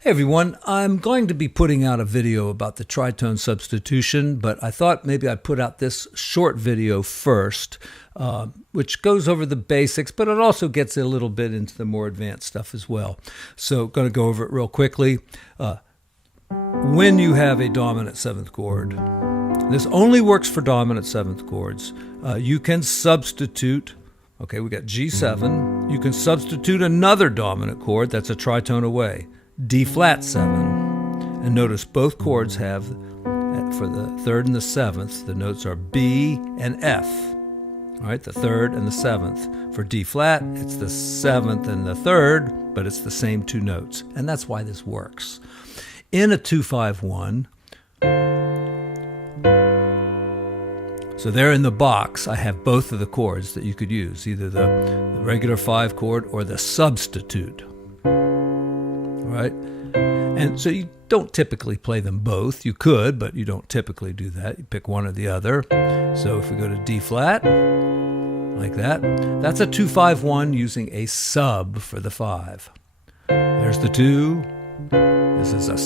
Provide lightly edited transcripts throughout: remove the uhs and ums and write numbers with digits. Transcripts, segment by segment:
Hey everyone, I'm going to be putting out a video about the tritone substitution, but I thought maybe I'd put out this short video first, which goes over the basics, but it also gets a little bit into the more advanced stuff as well. So going to go over it real quickly. When you have a dominant seventh chord, this only works for dominant seventh chords. You can substitute, okay, we got G7. You can substitute another dominant chord that's a tritone away. D flat 7, and notice both chords have, for the third and the seventh, the notes are B and F. All right, the third and the seventh. For D flat, it's the seventh and the third, but it's the same two notes, and that's why this works. In a 2-5-1, so there in the box, I have both of the chords that you could use, either the regular 5 chord or the substitute. Right? And so you don't typically play them both. You could, but you don't typically do that. You pick one or the other. So if we go to D flat, like that, that's a 2-5-1 using a sub for the 5. There's the 2. This is a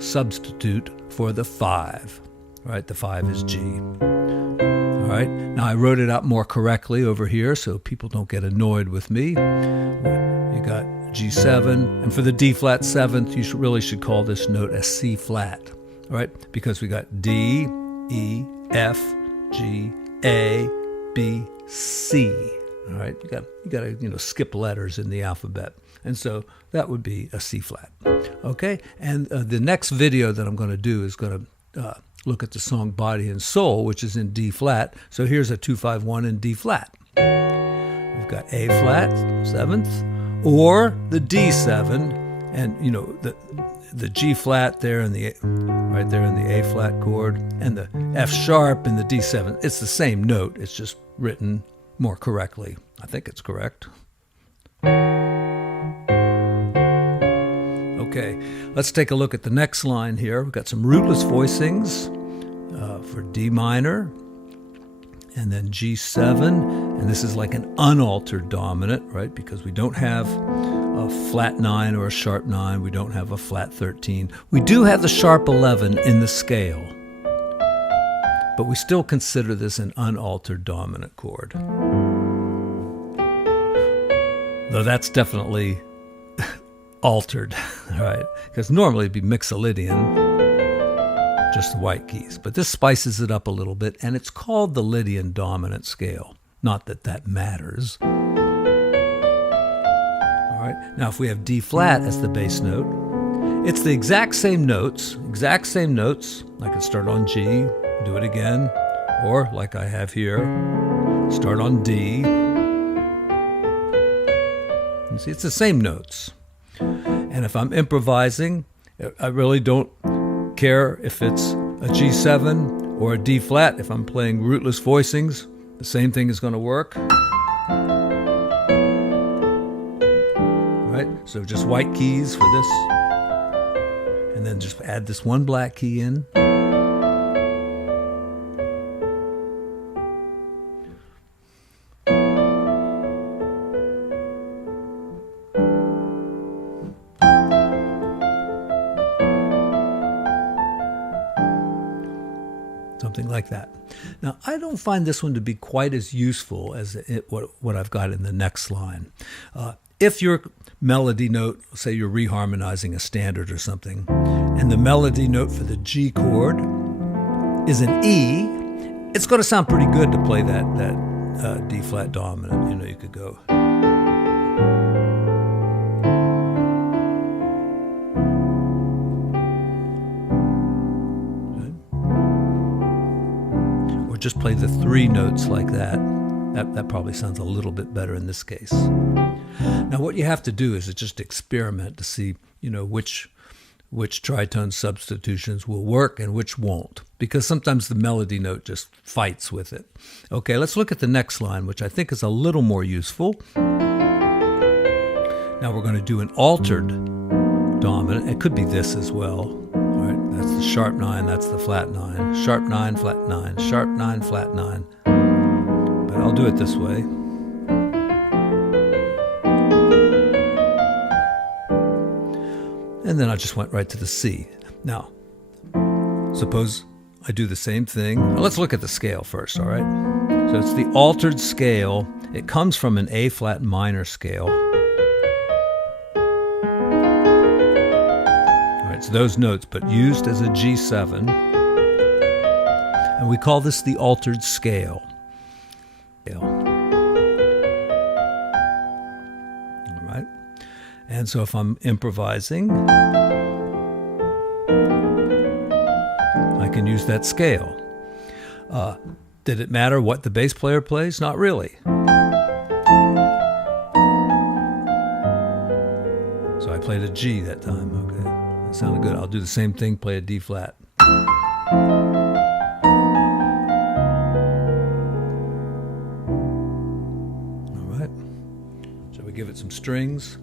substitute for the 5. Right? The 5 is G. All right. Now I wrote it out more correctly over here so people don't get annoyed with me. You got G7, and for the D flat 7th, you really should call this note a C flat, all right? Because we got D, E, F, G, A, B, C. All right, you got to skip letters in the alphabet, and so that would be a C flat. Okay, and the next video that I'm going to do is going to look at the song Body and Soul, which is in D flat. So here's a 2-5-1 in D flat. We've got A flat 7th. Or the D7, and the G flat there in the right there in the A flat chord, and the F sharp in the D7. It's the same note. It's just written more correctly. I think it's correct. Okay, let's take a look at the next line here. We've got some rootless voicings for D minor. And then G7, and this is like an unaltered dominant, right? Because we don't have a flat 9 or a sharp 9. We don't have a flat 13. We do have the sharp 11 in the scale, but we still consider this an unaltered dominant chord. Though that's definitely altered, right? Because normally it'd be Mixolydian, just the white keys. But this spices it up a little bit, and it's called the Lydian dominant scale. Not that that matters. All right, now if we have D flat as the bass note, it's the exact same notes. I can start on G, do it again, or like I have here, start on D. You see, it's the same notes. And if I'm improvising, I really don't care if it's a G7 or a D flat. If I'm playing rootless voicings, the same thing is going to work. All right, so just white keys for this, and then just add this one black key in. Something like that. Now, I don't find this one to be quite as useful as what I've got in the next line. If your melody note, say you're reharmonizing a standard or something, and the melody note for the G chord is an E, it's going to sound pretty good to play that D flat dominant. You could go. Just play the 3 notes like that. That probably sounds a little bit better in this case. Now what you have to do is just experiment to see, which tritone substitutions will work and which won't, because sometimes the melody note just fights with it. Okay, let's look at the next line, which I think is a little more useful. Now we're going to do an altered dominant. It could be this as well. That's the sharp 9, that's the flat 9. Sharp 9, flat 9, sharp 9, flat 9. But I'll do it this way. And then I just went right to the C. Now, suppose I do the same thing. Let's look at the scale first, all right? So it's the altered scale. It comes from an A flat minor scale. All right, so those notes, but used as a G7. And we call this the altered scale. All right. And so if I'm improvising, I can use that scale. Did it matter what the bass player plays? Not really. So I played a G that time. Okay, that sounded good. I'll do the same thing, play a D flat. All right. Shall we give it some strings?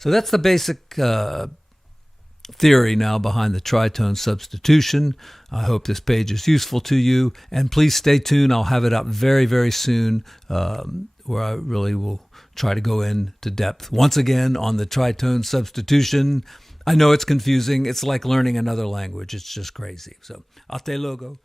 So that's the basic theory now behind the tritone substitution. I hope this page is useful to you. And please stay tuned. I'll have it up very, very soon where I really will try to go into depth once again on the tritone substitution. I know it's confusing. It's like learning another language. It's just crazy. So, hasta luego.